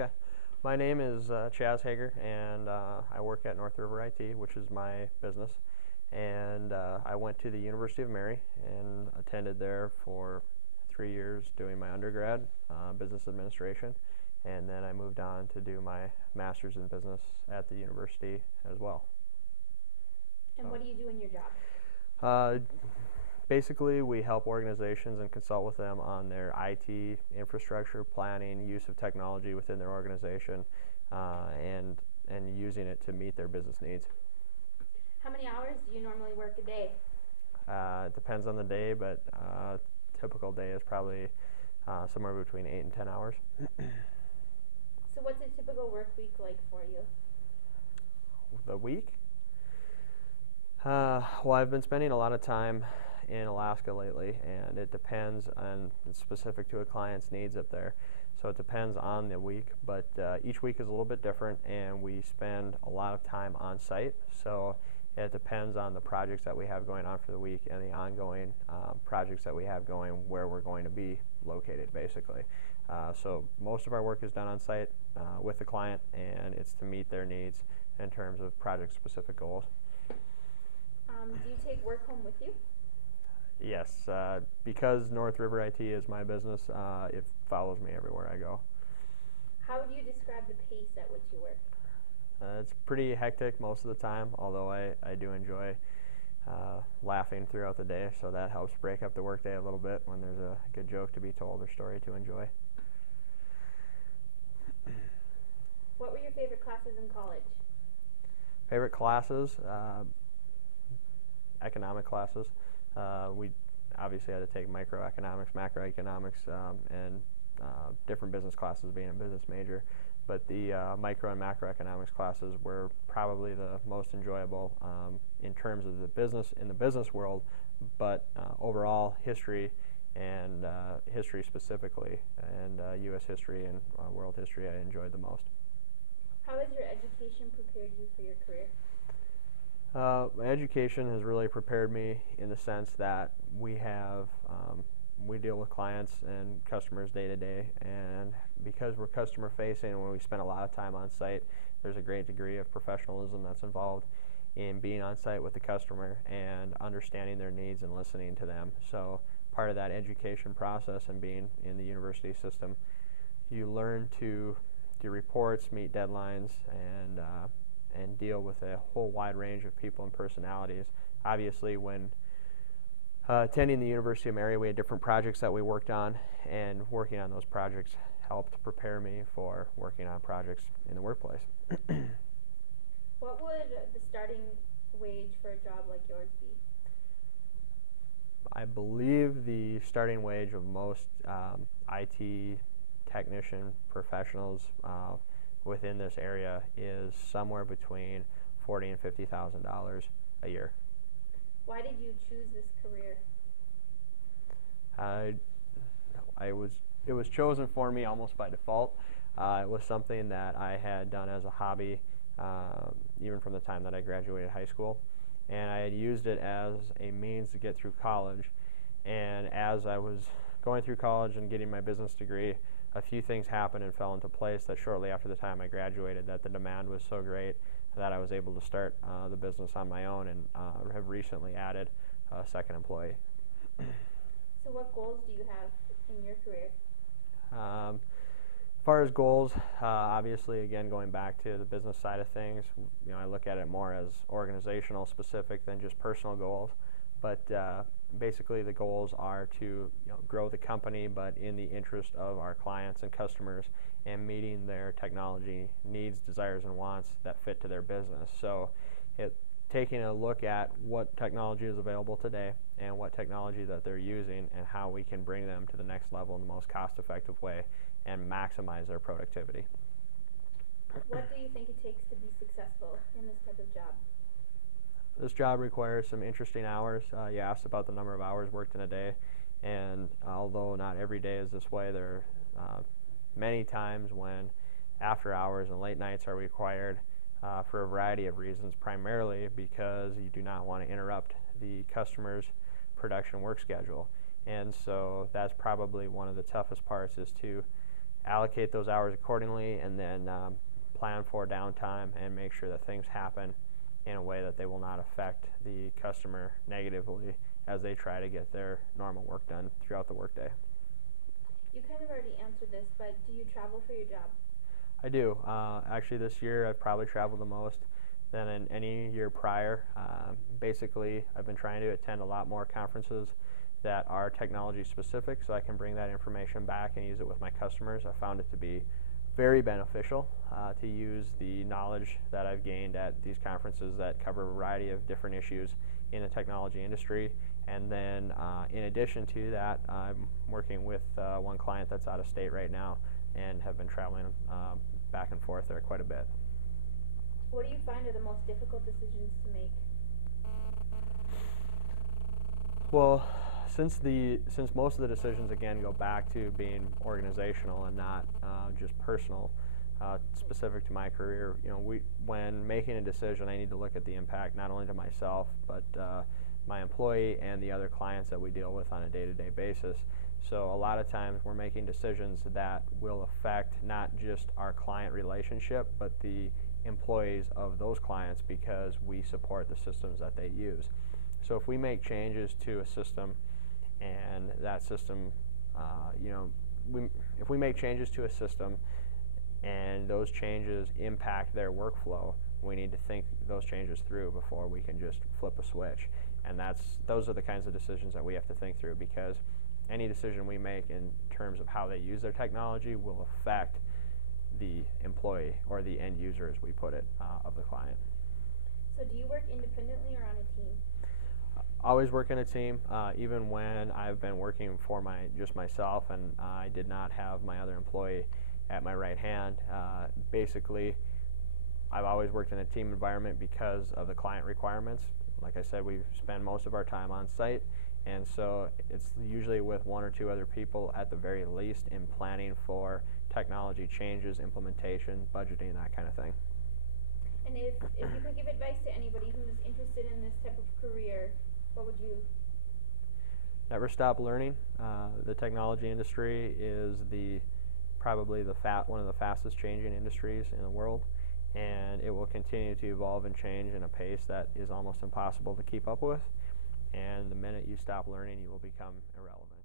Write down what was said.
Okay. My name is Chaz Hager, and I work at North River IT, which is my business. And I went to the University of Mary and attended there for 3 years doing my undergrad, business administration. And then I moved on to do my master's in business at the university as well. And what do you do in your job? Uh, Basically, we help organizations and consult with them on their IT infrastructure, planning, use of technology within their organization, and using it to meet their business needs. How many hours do you normally work a day? It depends on the day, but typical day is probably somewhere between 8 and 10 hours. So what's a typical work week like for you? The week? Well, I've been spending a lot of time in Alaska lately, and it depends on, it's specific to a client's needs up there. So it depends on the week, but each week is a little bit different, and we spend a lot of time on site. So it depends on the projects that we have going on for the week and the ongoing projects that we have going where we're going to be located, basically. So most of our work is done on site with the client, and it's to meet their needs in terms of project-specific goals. Do you take work home with you? Yes, because North River IT is my business, it follows me everywhere I go. How would you describe the pace at which you work? It's pretty hectic most of the time, although I do enjoy laughing throughout the day, so that helps break up the workday a little bit when there's a good joke to be told or story to enjoy. What were your favorite classes in college? Favorite classes? Economic classes. We obviously had to take microeconomics, macroeconomics, and different business classes being a business major. But the micro and macroeconomics classes were probably the most enjoyable in terms of the business world, but overall history and history specifically, and U.S. history and world history I enjoyed the most. How has your education prepared you for your career? My education has really prepared me in the sense that we deal with clients and customers day to day, and because we're customer facing and when we spend a lot of time on site, there's a great degree of professionalism that's involved in being on site with the customer and understanding their needs and listening to them. So part of that education process and being in the university system, you learn to do reports, meet deadlines, and deal with a whole wide range of people and personalities. Obviously, when attending the University of Mary, we had different projects that we worked on, and working on those projects helped prepare me for working on projects in the workplace. What would the starting wage for a job like yours be? I believe the starting wage of most IT technician professionals within this area is somewhere between $40,000 and $50,000 a year. Why did you choose this career? It was chosen for me almost by default. It was something that I had done as a hobby even from the time that I graduated high school, and I had used it as a means to get through college. And as I was going through college and getting my business degree, a few things happened and fell into place that shortly after the time I graduated, that the demand was so great that I was able to start the business on my own, and have recently added a second employee. So what goals do you have in your career? As far as goals, obviously, again, going back to the business side of things, I look at it more as organizational specific than just personal goals. But basically, the goals are to grow the company, but in the interest of our clients and customers, and meeting their technology needs, desires, and wants that fit to their business. So taking a look at what technology is available today and what technology that they're using and how we can bring them to the next level in the most cost-effective way and maximize their productivity. What do you think it takes to be successful in this type of job? This job requires some interesting hours. You asked about the number of hours worked in a day, and although not every day is this way, there are many times when after hours and late nights are required for a variety of reasons, primarily because you do not want to interrupt the customer's production work schedule. And so that's probably one of the toughest parts, is to allocate those hours accordingly, and then plan for downtime and make sure that things happen in a way that they will not affect the customer negatively as they try to get their normal work done throughout the workday. You kind of already answered this, but do you travel for your job? I do. Actually, this year I've probably traveled the most than in any year prior. Basically, I've been trying to attend a lot more conferences that are technology specific, so I can bring that information back and use it with my customers. I found it to be very beneficial to use the knowledge that I've gained at these conferences that cover a variety of different issues in the technology industry. And then in addition to that, I'm working with one client that's out of state right now and have been traveling back and forth there quite a bit. What do you find are the most difficult decisions to make? Well, since most of the decisions again go back to being organizational and not just personal, specific to my career, when making a decision, I need to look at the impact not only to myself but my employee and the other clients that we deal with on a day-to-day basis. So a lot of times we're making decisions that will affect not just our client relationship but the employees of those clients because we support the systems that they use. So if we make changes to a system and that system, if we make changes to a system and those changes impact their workflow, we need to think those changes through before we can just flip a switch. And those are the kinds of decisions that we have to think through, because any decision we make in terms of how they use their technology will affect the employee or the end user, as we put it, of the client. So do you work independently or on a team? Always work in a team, even when I've been working for just myself and I did not have my other employee at my right hand. Basically, I've always worked in a team environment because of the client requirements. Like I said, we spend most of our time on site, and so it's usually with one or two other people at the very least in planning for technology changes, implementation, budgeting, that kind of thing. And if you could give advice to anybody who's interested in this type of career, what would you? Never stop learning. The technology industry is probably one of the fastest changing industries in the world, and it will continue to evolve and change in a pace that is almost impossible to keep up with. And the minute you stop learning, you will become irrelevant.